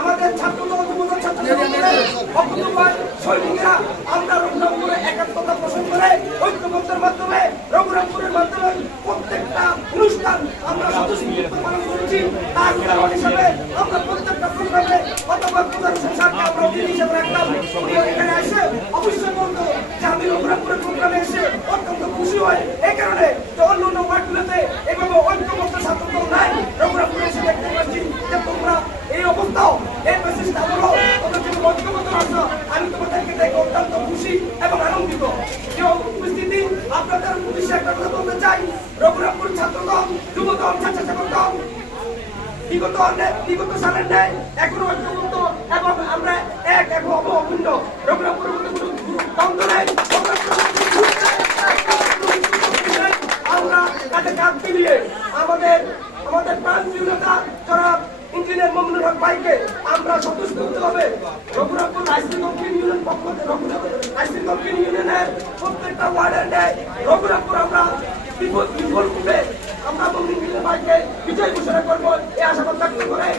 আমাদের ছাত্র সৈনিকেরা আমরা রঘুরামপুরে একাত্মতা পোষণ করে ঐক্যবদ্ধের মাধ্যমে রঘুরামপুরের মাধ্যমে প্রত্যেকটা অনুষ্ঠান আমরা পালন করেছি তার আমরা উদ্দেশ্যে একটা কথা আমাদের আমাদের প্রাণ প্রিয়তা যারা ইঞ্জিনিয়ার মমিনুল হক আমরা স্বতঃস্ফূর্ত হবে। রঘুরামপুর রাইসি দক্ষিণ ইউনিয়ন পক্ষ প্রত্যেকটা ওয়ার্ডের নেয় রঘুরামপুর আমরা বিপুল বিপুল রূপে আমরা মমিনুল ভাইকে বিজয় ঘোষণা করব। এই আশাবাদ করে